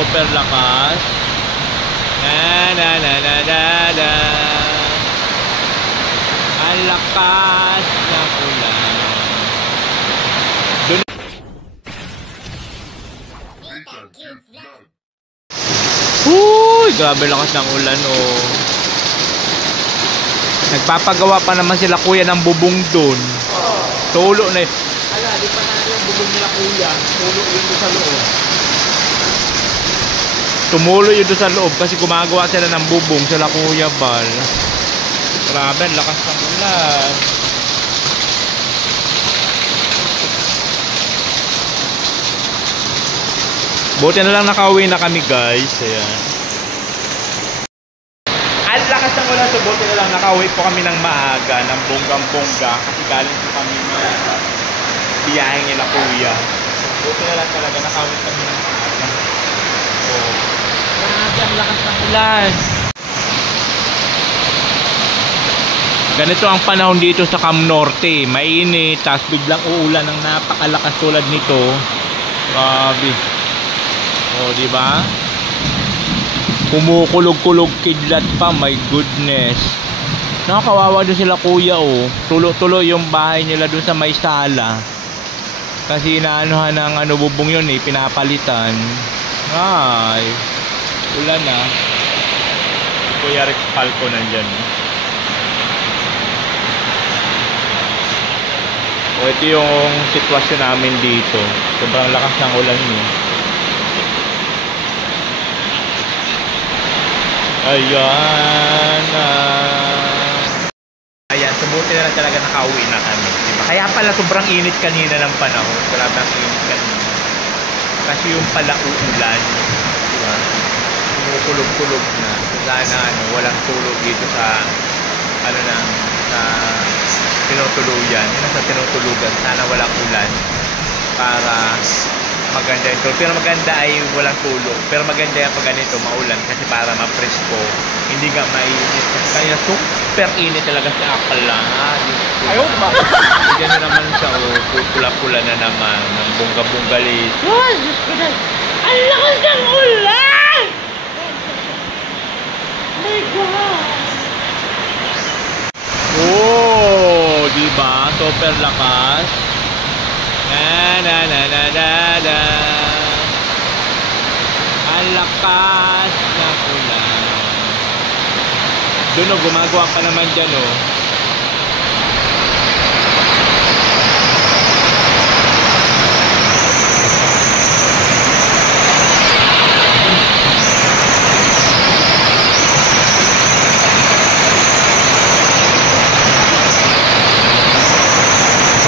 super lakas. Na na na na na na. Ang lakas ng ulan. Uy, grabe lakas ng ulan oh. Nagpapagawa pa naman sila kuya ng bubong doon. Tulo na eh. Ala, di pa na yung bubong nila kuya. Tulo yun doon sa loob. Tumulo yun doon sa loob kasi gumagawa sila ng bubong sila kuya Bal. Grabe, lakas ng ulan. Buti na lang nakauwi na kami guys. Ayan. At lakas ng ulan, so buti na lang nakauwi po kami ng maaga, ng bonggang-bongga. Kasi galing po kami na biyaheng nila kuya. Buti na lang talaga nakauwi kami ng maaga. So, grabe ang lakas ng ulan. Ganito ang panahon dito sa Cam Norte. Mainit, tapos biglang uulan ng napakalakas tulad nito. Grabe. O, di ba? Kumukulog-kulog kidlat pa, my goodness. Nakakawawa doon sila kuya oh. Tulo-tulo yung bahay nila doon sa may sala. Kasi inaanuhan ng bubong yun eh, pinapalitan. Ay, ulan na. Kuya Rex Falco nandyan. O, ito yung sitwasyon namin dito. Sobrang lakas ng ulan nyo. Ayan. Ayan, subuti na lang talaga nakauwi na kami. Diba? Kaya pala sobrang init kanina ng panahon. Sobrang init kanina. Kasi yung pala uulan. Diba? Kumukulog-kulog na. Sana walang tulog dito sa sa tinutuluyan. Yun sa tinutulugan. Sana walang ulan. Para maganda ito. Pero maganda ay walang tulog. Pero maganda yung pag ganito, maulan. Kasi para ma-presko. Hindi ka mainit. Kaya super init talaga si Akala. Ayun ba? Diyan na naman siya. Pula-pula na naman. Ng bongga-bonggalit. Oh, Diyos ko na. Ang lakas ng ulan! My God! Oh, diba? Super lakas. Na na na na na na. Ang lakas ng ulan. Doon gumagawa pa naman dyan oh.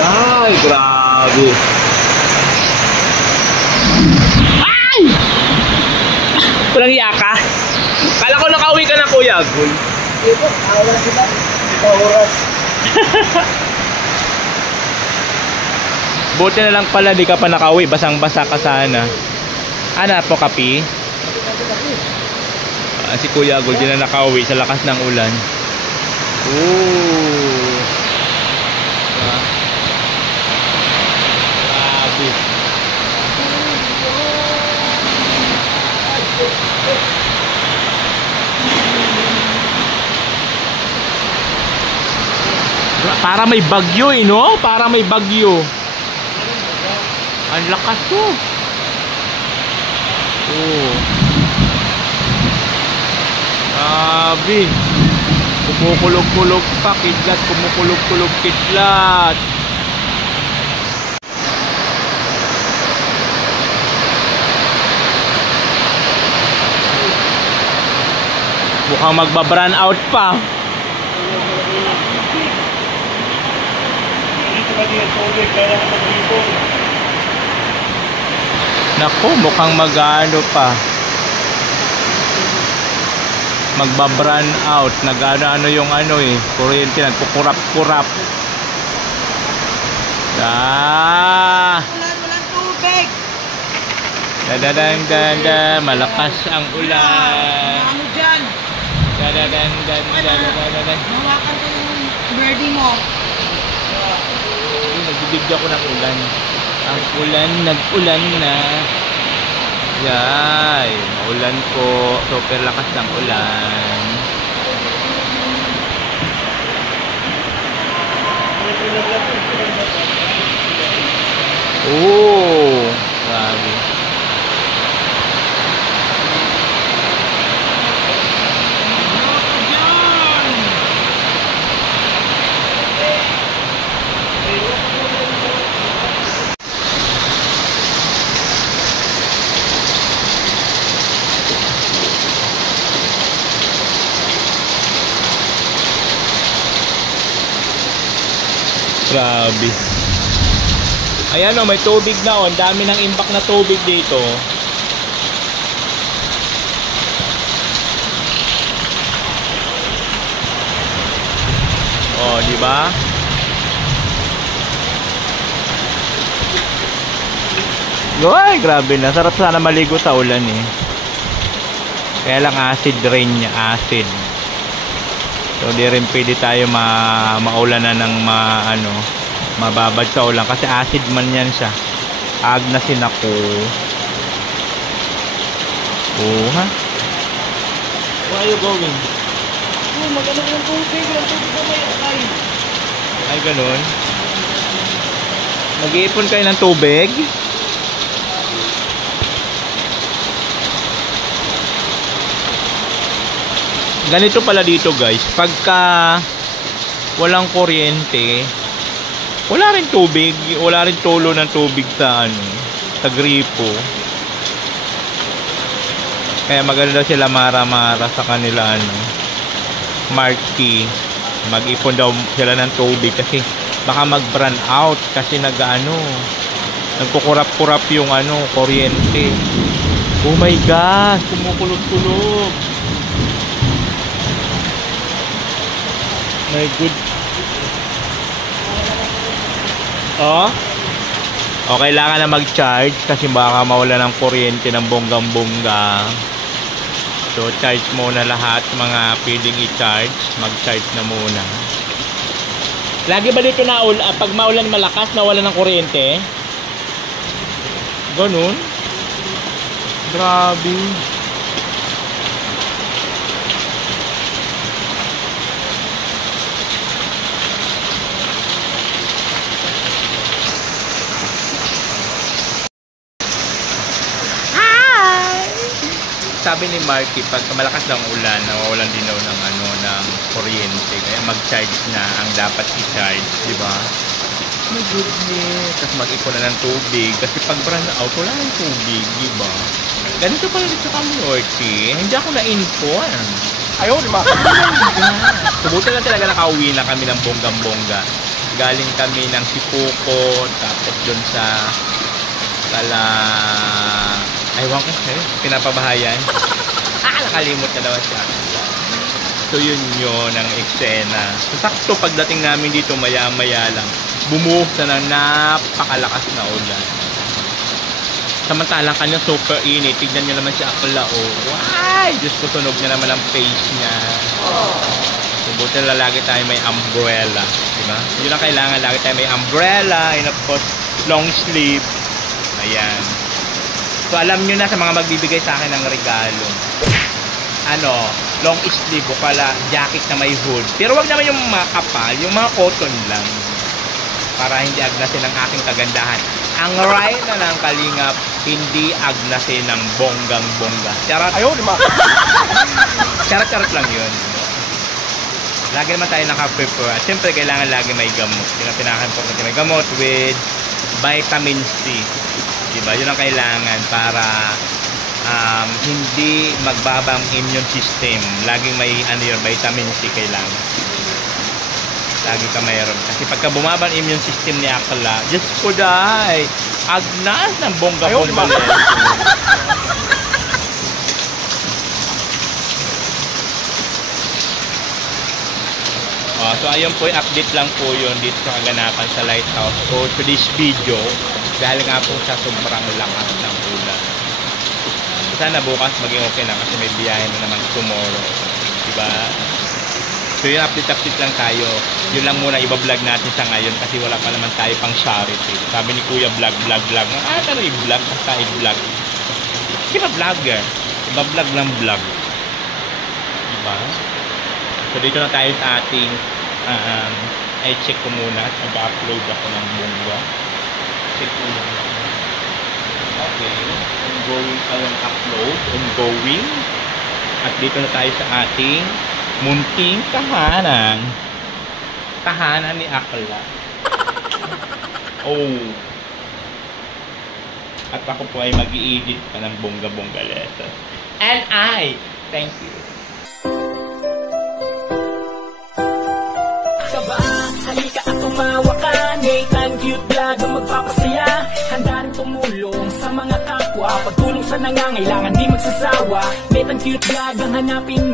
Ay, grabe. Ay! Walang iya ka. Kala ko nakauwi ka na kuya Gul. Hindi po, wala sila. Ito oras. Buti na lang pala di ka pa nakauwi. Basang-basa ka sana. Ano po kapi? Si Kuya Gul di na nakauwi sa lakas ng ulan. Ooh. Para may bagyo eh, no? Para may bagyo. Ang lakas to. Oh. Grabe. Kumukulog-kulog pa, kidlat. Kumukulog-kulog kidlat. Mukhang magba-brand out pa. Naku, mukhang mag-ano pa. Magba-brand out. Nag-ano yung kuryente, nagkukurap-kurap. Walang tubig. Dadadang-danda, malakas ang ulan. Ano dyan? Dadadang-danda. Hawakan ko yung birdie mo. Nagbibigyan ko ng ulan. Ang ulan, nag-ulan na. Yay, maulan po. Super lakas ng ulan. Oh, grabe. Grabe. Ayan o, may tubig na o. Ang dami ng imbak na tubig dito. O, di ba? Ay, grabe na. Sarap sana maligo sa ulan eh. Kaya lang acid rain niya, acid. So di rin pwede tayo maulanan ng mababad sa ulan kasi acid man yan siya. Agnasin ako. Oh, ha? Where are you going? Oh, maganda ng tubig. Ang tubig na may akay. Ay, ganun. Mag-iipon kayo ng tubig? Ganito pala dito guys, pagka walang kuryente, wala rin tubig, wala rin tulo ng tubig sa sa gripo. Kaya maganda sila mara-mara sa kanila marquee. Mag-ipon daw sila ng tubig kasi baka mag-run out kasi nagkukurap-kurap yung kuryente. Oh my gosh, kumukulog-kulog. My good. Oh. O, kailangan na mag-charge kasi baka mawala ng kuryente ng bonggang-bongga. So, charge muna lahat mga pwedeng i-charge. Mag-charge na muna. Lagi ba dito na pag maulan malakas nawala ng kuryente? Ganun? Grabe. Sabi ni Marky, pag malakas ng ulan, nawawalan din daw ng kuryente. Kaya mag-charge na ang dapat i-charge, di ba? My goodness. Tapos mag-ipon na ng tubig. Kasi pag brand out, wala ng tubig, di ba? Ganito pala dito kami, Marky. Hindi ako na-inform. Ayaw, di ba? Subuti lang talaga nakauwi na kami ng bonggang-bongga. Galing kami ng Sipuko, tapos dun sa aywan ko pinapabahayan. Nakalimot na naman siya. So yun ang eksena. So sakto pagdating namin dito maya-maya lang bumuhos na ng napakalakas na ulan. Samantalang kanya super init. Tignan nyo naman si Akla. Why? Diyos ko, tunog niya naman ang face niya. So buti na lagi tayo may umbrella, diba? Yun ang kailangan, lagi tayo may umbrella and of course long sleeve. Ayan. So alam nyo na sa mga magbibigay sa akin ng regalo, long sleeve o pala jacket na may hood. Pero wag naman yung makapal, yung mga cotton lang, para hindi agnasin ang aking kagandahan. Ang ride na ng Kalingap, hindi agnasin ng bonggang-bongga. Charot. Ayaw, di ba? Charot lang yun. Lagi naman tayo naka-prepare. At syempre kailangan lagi may gamot. Yun ang pinaka-important, may gamot with vitamin C. Diba? Yun ang kailangan para hindi magbaba ang immune system. Laging may vitamin C kailangan. Lagi ka mayroon. Kasi pagka bumaba ang immune system ni Akla, Diyos ko dahi, agnas ng bongga-bongga. So ayun po, update lang po yun dito sa kaganapan sa Lighthouse. So to this video, dahil nga po sa sobrang lakas ng ulan. Sana bukas maging okay na kasi may biyahe na naman tomorrow. Diba? So yun, update lang tayo. Yun lang muna iba-vlog natin sa ngayon kasi wala pa naman tayo pang charity. Sabi ni Kuya vlog. Tara i-vlog, basta i-vlog. Kasi pa-vlogger. Iba-vlog ng vlog. Diba? So, dito na tayo sa ating I check ko muna. Nag-upload ako ng bongga. Check ko muna. Okay. Ongoing pa yung upload. Ongoing. At dito na tayo sa ating munting tahanan. Tahanan ni Akla. Oh. At ako po ay mag-i-edit pa ng bongga-bongga letter. And I thank you. Saba, halika at tumawa ka. Nathan Cute Vlog ang magpapasaya. Handa rin tumulong sa mga kapwa. Pagtulong sa nangangailangan, di magsasawa. Nathan Cute Vlog ang hanapin.